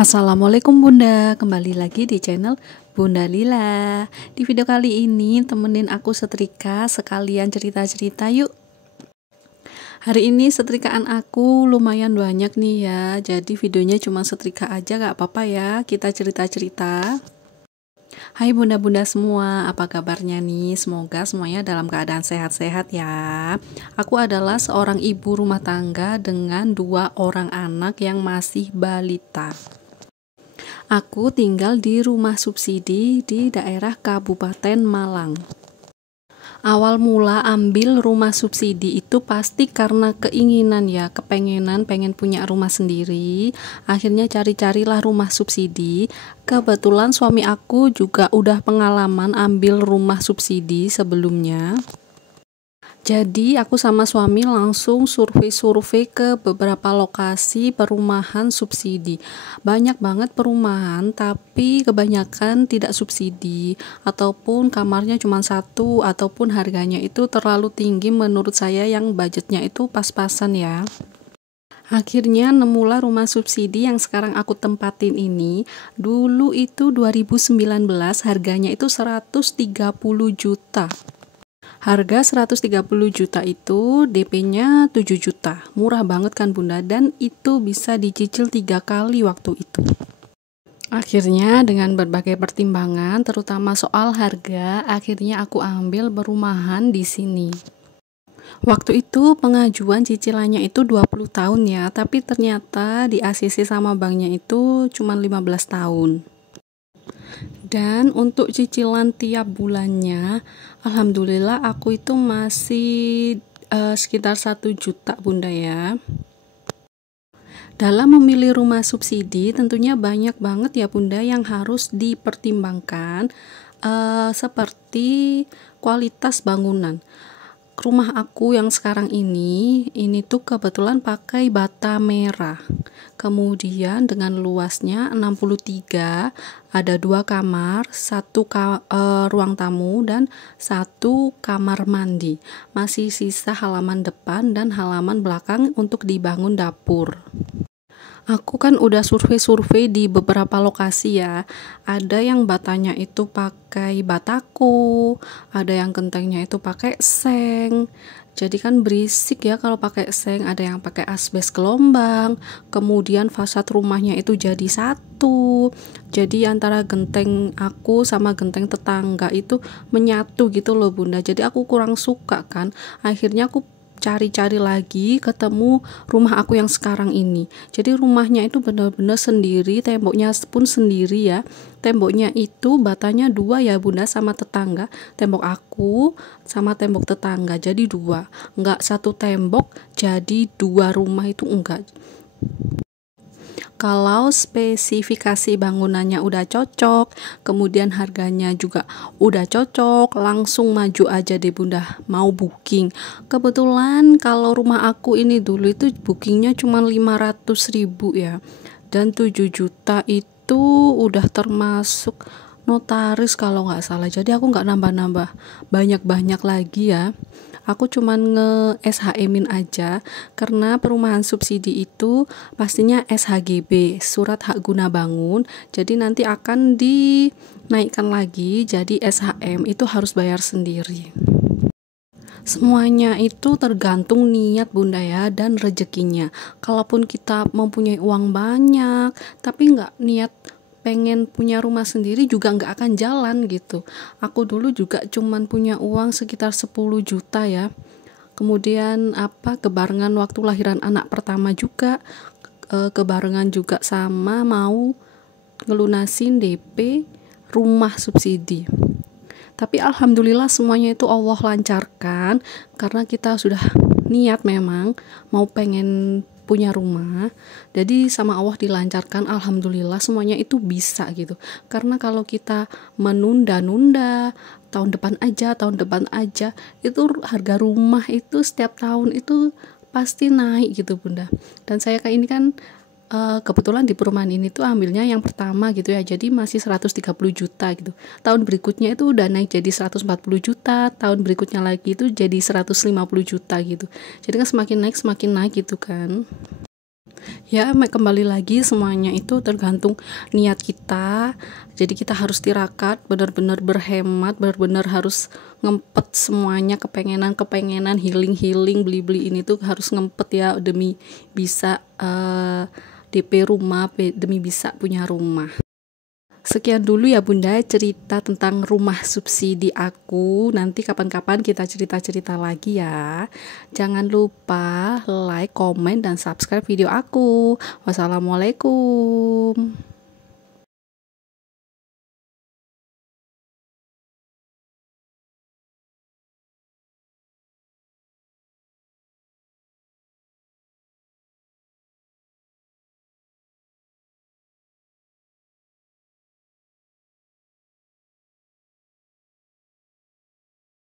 Assalamualaikum Bunda, kembali lagi di channel Bunda Lila. Di video kali ini temenin aku setrika sekalian cerita-cerita yuk. Hari ini setrikaan aku lumayan banyak nih ya, jadi videonya cuma setrika aja gak apa-apa ya, kita cerita-cerita. Hai bunda-bunda semua, apa kabarnya nih? Semoga semuanya dalam keadaan sehat-sehat ya. Aku adalah seorang ibu rumah tangga dengan 2 orang anak yang masih balita. Aku tinggal di rumah subsidi di daerah Kabupaten Malang. Awal mula ambil rumah subsidi itu pasti karena keinginan ya, pengen punya rumah sendiri. Akhirnya cari-carilah rumah subsidi. Kebetulan suami aku juga udah pengalaman ambil rumah subsidi sebelumnya. Jadi aku sama suami langsung survei ke beberapa lokasi perumahan subsidi. Banyak banget perumahan tapi kebanyakan tidak subsidi, ataupun kamarnya cuma 1, ataupun harganya itu terlalu tinggi menurut saya yang budgetnya itu pas-pasan ya. Akhirnya nemulah rumah subsidi yang sekarang aku tempatin ini. Dulu itu 2019 harganya itu 130 juta. Harga 130 juta itu DP-nya 7 juta. Murah banget kan Bunda, dan itu bisa dicicil 3 kali waktu itu. Akhirnya dengan berbagai pertimbangan, terutama soal harga, akhirnya aku ambil perumahan di sini. Waktu itu pengajuan cicilannya itu 20 tahun ya, tapi ternyata di ACC sama banknya itu cuma 15 tahun. Dan untuk cicilan tiap bulannya, alhamdulillah aku itu masih sekitar 1 juta Bunda ya. Dalam memilih rumah subsidi tentunya banyak banget ya Bunda yang harus dipertimbangkan, seperti kualitas bangunan. Rumah aku yang sekarang ini tuh kebetulan pakai bata merah. Kemudian dengan luasnya 63, ada 2 kamar, 1 ruang tamu dan 1 kamar mandi. Masih sisa halaman depan dan halaman belakang untuk dibangun dapur. Aku kan udah survei di beberapa lokasi ya. Ada yang batanya itu pakai batako, ada yang gentengnya itu pakai seng. Jadi kan berisik ya kalau pakai seng. Ada yang pakai asbes gelombang. Kemudian fasad rumahnya itu jadi satu. Jadi antara genteng aku sama genteng tetangga itu menyatu gitu loh Bunda. Jadi aku kurang suka kan. Akhirnya aku cari-cari lagi, ketemu rumah aku yang sekarang ini. Jadi rumahnya itu benar-benar sendiri, temboknya pun sendiri ya. Temboknya itu batanya 2 ya Bunda, sama tetangga. Tembok aku sama tembok tetangga, jadi 2. Enggak 1 tembok jadi 2 rumah, itu enggak. Kalau spesifikasi bangunannya udah cocok, kemudian harganya juga udah cocok, langsung maju aja deh Bunda, mau booking. Kebetulan kalau rumah aku ini dulu itu bookingnya cuma 500.000 ya, dan 7 juta itu udah termasuk notaris kalau nggak salah. Jadi aku nggak nambah-nambah banyak-banyak lagi ya. Aku cuman nge-SHM-in aja, karena perumahan subsidi itu pastinya SHGB, surat hak guna bangun. Jadi nanti akan dinaikkan lagi jadi SHM, itu harus bayar sendiri. Semuanya itu tergantung niat Bunda ya, dan rezekinya. Kalaupun kita mempunyai uang banyak tapi nggak niat pengen punya rumah sendiri, juga nggak akan jalan gitu. Aku dulu juga cuman punya uang sekitar 10 juta ya. Kemudian kebarengan waktu lahiran anak pertama juga, kebarengan juga sama mau ngelunasin DP rumah subsidi. Tapi alhamdulillah semuanya itu Allah lancarkan, karena kita sudah niat memang mau pengen punya rumah, jadi sama Allah dilancarkan. Alhamdulillah semuanya itu bisa gitu. Karena kalau kita menunda-nunda, tahun depan aja, itu harga rumah itu setiap tahun itu pasti naik gitu Bunda. Dan saya kayak ini kan kebetulan di perumahan ini tuh ambilnya yang pertama gitu ya, jadi masih 130 juta gitu. Tahun berikutnya itu udah naik jadi 140 juta, tahun berikutnya lagi itu jadi 150 juta gitu. Jadi kan semakin naik gitu kan. Ya, kembali lagi semuanya itu tergantung niat kita. Jadi kita harus tirakat, benar-benar berhemat, benar-benar harus ngempet semuanya, kepengenan healing, beli-beli ini tuh harus ngempet ya, demi bisa DP rumah, demi bisa punya rumah. Sekian dulu ya Bunda cerita tentang rumah subsidi aku. Nanti kapan-kapan kita cerita-cerita lagi ya. Jangan lupa like, komen, dan subscribe video aku. Wassalamualaikum.